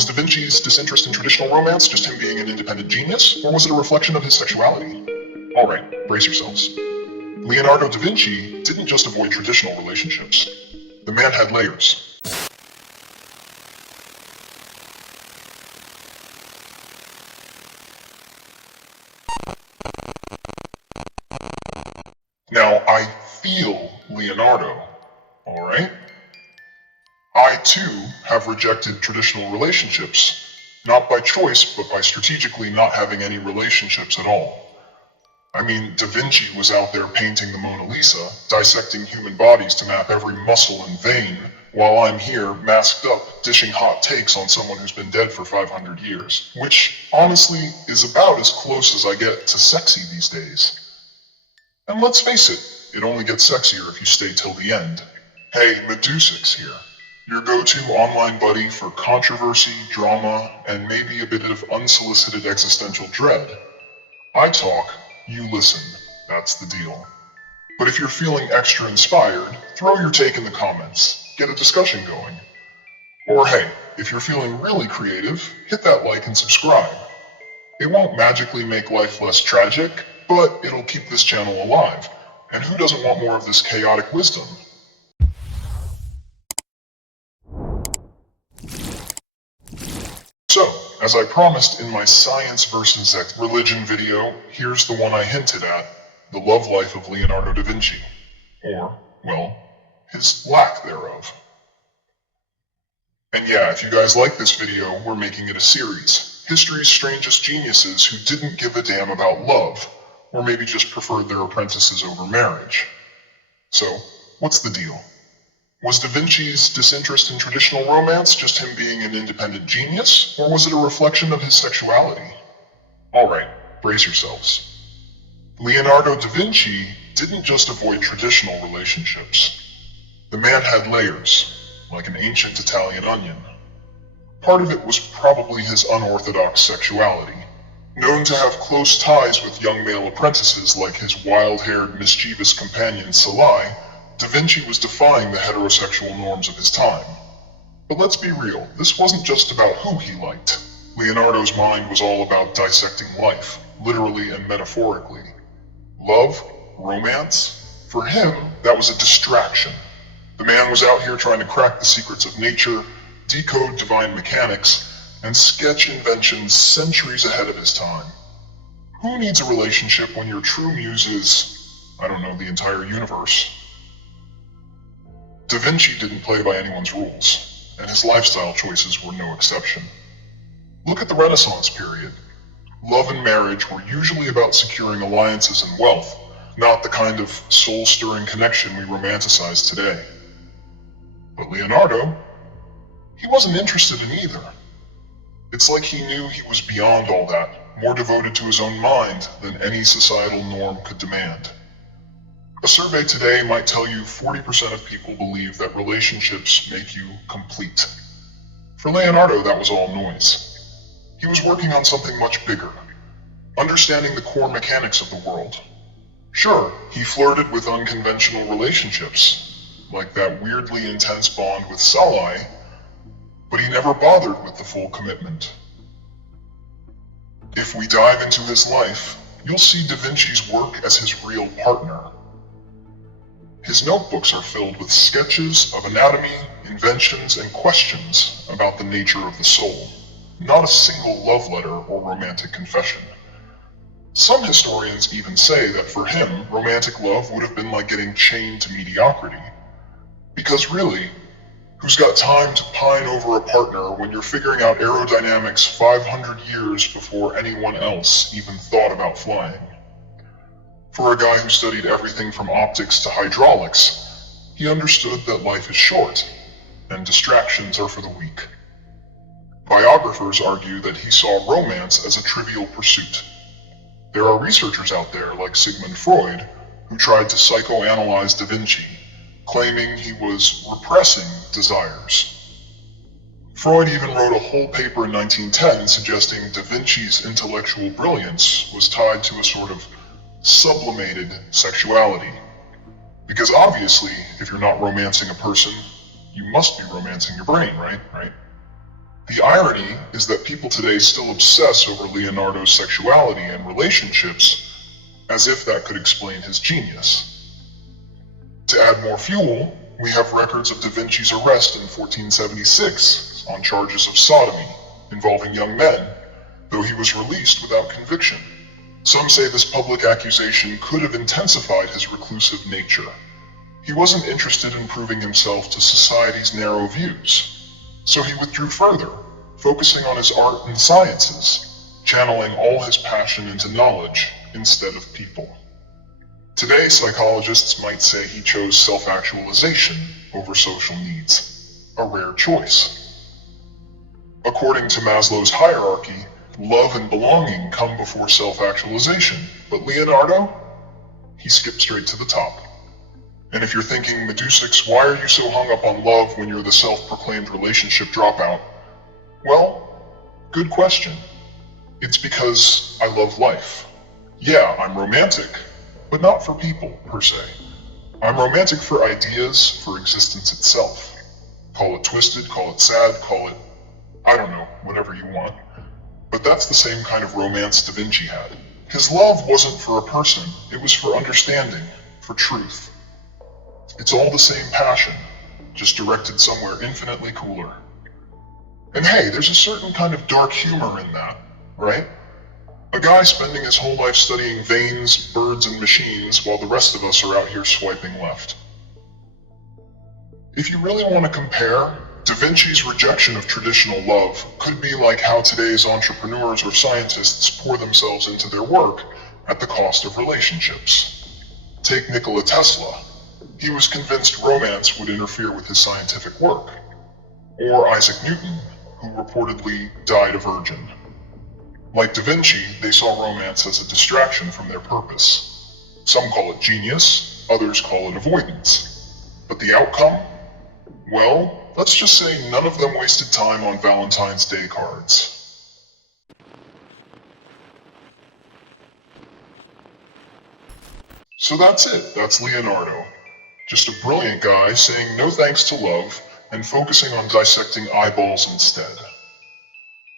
Was Da Vinci's disinterest in traditional romance just him being an independent genius, or was it a reflection of his sexuality? Alright, brace yourselves. Leonardo da Vinci didn't just avoid traditional relationships. The man had layers. Now, I feel Leonardo, alright? I too have rejected traditional relationships, not by choice, but by strategically not having any relationships at all. I mean, Da Vinci was out there painting the Mona Lisa, dissecting human bodies to map every muscle and vein, while I'm here, masked up, dishing hot takes on someone who's been dead for 500 years. Which, honestly, is about as close as I get to sexy these days. And let's face it, it only gets sexier if you stay till the end. Hey, Medusux here. Your go-to online buddy for controversy, drama, and maybe a bit of unsolicited existential dread. I talk, you listen. That's the deal. But if you're feeling extra inspired, throw your take in the comments. Get a discussion going. Or hey, if you're feeling really creative, hit that like and subscribe. It won't magically make life less tragic, but it'll keep this channel alive. And who doesn't want more of this chaotic wisdom? So, as I promised in my science versus religion video, here's the one I hinted at, the love life of Leonardo da Vinci. Or, well, his lack thereof. And yeah, if you guys like this video, we're making it a series. History's strangest geniuses who didn't give a damn about love, or maybe just preferred their apprentices over marriage. So, what's the deal? Was Da Vinci's disinterest in traditional romance just him being an independent genius, or was it a reflection of his sexuality? Alright, brace yourselves. Leonardo da Vinci didn't just avoid traditional relationships. The man had layers, like an ancient Italian onion. Part of it was probably his unorthodox sexuality. Known to have close ties with young male apprentices like his wild-haired, mischievous companion Salai, Da Vinci was defying the heterosexual norms of his time. But let's be real, this wasn't just about who he liked. Leonardo's mind was all about dissecting life, literally and metaphorically. Love, romance, for him, that was a distraction. The man was out here trying to crack the secrets of nature, decode divine mechanics, and sketch inventions centuries ahead of his time. Who needs a relationship when your true muse is, I don't know, the entire universe? Da Vinci didn't play by anyone's rules, and his lifestyle choices were no exception. Look at the Renaissance period. Love and marriage were usually about securing alliances and wealth, not the kind of soul-stirring connection we romanticize today. But Leonardo, he wasn't interested in either. It's like he knew he was beyond all that, more devoted to his own mind than any societal norm could demand. A survey today might tell you 40% of people believe that relationships make you complete. For Leonardo, that was all noise. He was working on something much bigger, understanding the core mechanics of the world. Sure, he flirted with unconventional relationships, like that weirdly intense bond with Salai, but he never bothered with the full commitment. If we dive into his life, you'll see Da Vinci's work as his real partner. His notebooks are filled with sketches of anatomy, inventions, and questions about the nature of the soul. Not a single love letter or romantic confession. Some historians even say that for him, romantic love would have been like getting chained to mediocrity. Because really, who's got time to pine over a partner when you're figuring out aerodynamics 500 years before anyone else even thought about flying? For a guy who studied everything from optics to hydraulics, he understood that life is short, and distractions are for the weak. Biographers argue that he saw romance as a trivial pursuit. There are researchers out there like Sigmund Freud who tried to psychoanalyze Da Vinci, claiming he was repressing desires. Freud even wrote a whole paper in 1910 suggesting Da Vinci's intellectual brilliance was tied to a sort of sublimated sexuality. Because obviously, if you're not romancing a person, you must be romancing your brain, right? The irony is that people today still obsess over Leonardo's sexuality and relationships as if that could explain his genius. To add more fuel, we have records of da Vinci's arrest in 1476 on charges of sodomy involving young men, though he was released without conviction. Some say this public accusation could have intensified his reclusive nature. He wasn't interested in proving himself to society's narrow views, so he withdrew further, focusing on his art and sciences, channeling all his passion into knowledge instead of people. Today, psychologists might say he chose self-actualization over social needs, a rare choice. According to Maslow's hierarchy, love and belonging come before self-actualization, but Leonardo? He skipped straight to the top. And if you're thinking, Medusux, why are you so hung up on love when you're the self-proclaimed relationship dropout? Well, good question. It's because I love life. Yeah, I'm romantic, but not for people, per se. I'm romantic for ideas, for existence itself. Call it twisted, call it sad, call it, I don't know, whatever you want. But that's the same kind of romance da Vinci had. His love wasn't for a person, it was for understanding, for truth. It's all the same passion, just directed somewhere infinitely cooler. And hey, there's a certain kind of dark humor in that, right? A guy spending his whole life studying veins, birds, and machines while the rest of us are out here swiping left. If you really want to compare, Da Vinci's rejection of traditional love could be like how today's entrepreneurs or scientists pour themselves into their work at the cost of relationships. Take Nikola Tesla. He was convinced romance would interfere with his scientific work. Or Isaac Newton, who reportedly died a virgin. Like Da Vinci, they saw romance as a distraction from their purpose. Some call it genius, others call it avoidance. But the outcome? Well, let's just say none of them wasted time on Valentine's Day cards. So that's it, that's Leonardo. Just a brilliant guy saying no thanks to love and focusing on dissecting eyeballs instead.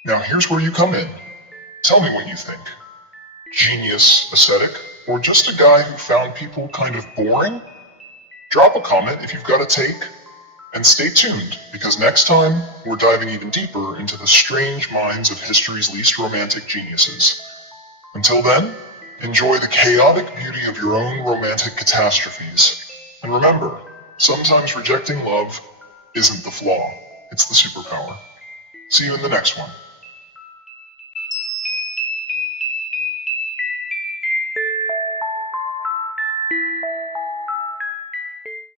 Now here's where you come in. Tell me what you think. Genius, ascetic, or just a guy who found people kind of boring? Drop a comment if you've got a take. And stay tuned, because next time, we're diving even deeper into the strange minds of history's least romantic geniuses. Until then, enjoy the chaotic beauty of your own romantic catastrophes. And remember, sometimes rejecting love isn't the flaw, it's the superpower. See you in the next one.